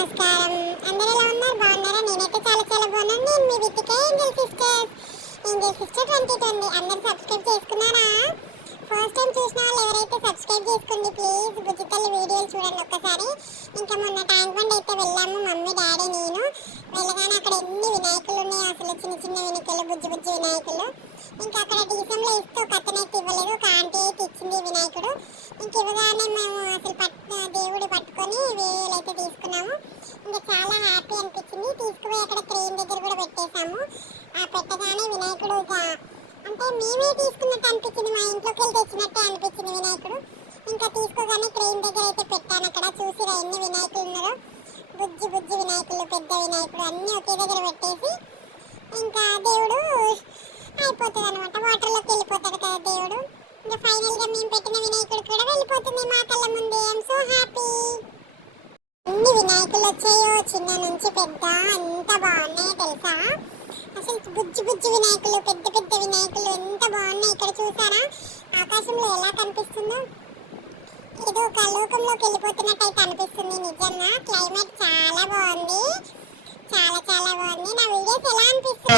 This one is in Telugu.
నమస్కారం. అందరూ ఎలా ఉన్నారు? బాగున్నారా? నేనైతే చాలా చాలా బాగున్నాను. నేను మీ Vithika angel sister. Angel sister 2020. అందరూ సబ్స్క్రైబ్ చేసుకున్నారా? ఫస్ట్ టైం చూసిన వాళ్ళు ఎవరైతే సబ్స్క్రైబ్ చేసుకోండి ప్లీజ్. బుజ్జితల్లి వీడియోలు చూడండి ఒక్కసారి. ఇంకా మొన్న ట్యాంక్ బండ్ అయితే వెళ్ళాము మమ్మీ డాడీ నేను. వెళ్ళగానే అక్కడ ఎన్ని వినాయకులు ఉన్నాయి అసలు, చిన్న చిన్న వినాయకులు, బుజ్జి బుజ్జి వినాయకులు. ఇంకా అక్కడ డీసంలో ఇస్తూ ఒక అతనైతే ఇవ్వలేదు, ఒక ఆంటీ అయితే ఇచ్చింది వినాయకుడు. ఇంక ఇవ్వగానే మేము అసలు దేవుడు పట్టుకొని వేలైతే తీసుకున్నాము. ఇంకా చాలా హ్యాపీ అనిపించింది. తీసుకుపోయి అక్కడ క్రెయిన్ దగ్గర కూడా పెట్టేశాము. ఆ పెట్టగానే వినాయకుడు అంటే మేమే తీసుకున్నట్టు అనిపించింది, మా ఇంట్లోకి వెళ్ళి తెచ్చినట్టే అనిపించింది వినాయకుడు. ఇంకా తీసుకోగానే క్రెయిన్ దగ్గర అయితే పెట్టాను. అక్కడ చూసిరా ఎన్ని వినాయకులు ఉన్నారో, బుజ్జి బుజ్జి వినాయకులు, పెద్ద వినాయకుడు అన్నీ ఒకే దగ్గర పెట్టేసి ఇంకా దేవుడు అయిపోతుంది అనమాట. వాటర్లోకి వెళ్ళిపోతాడు కదా దేవుడు. ఇంకా ఫైనల్గా మేము పెట్టిన వినాయకుడు కూడా వెళ్ళిపోతుంది మా కళ్ళ ముందే. I'm so happy. ఎన్ని వినాయకులు వచ్చాయో, చిన్న నుంచి పెద్ద, ఎంత బాగున్నాయో తెలుసా. అసలు బుజ్జి బుజ్జి వినాయకులు, పెద్ద పెద్ద వినాయకులు ఎంత బాగున్నాయి. ఇక్కడ చూసారా ఆకాశంలో ఎలా కనిపిస్తుందో, ఏదో ఒక లోకంలోకి వెళ్ళిపోతున్నట్టు అయితే అనిపిస్తుంది. నిజంగా క్లైమేట్ చాలా బాగుంది, చాలా చాలా బాగుంది. నా వీడియోస్ ఎలా అనిపిస్తుంది?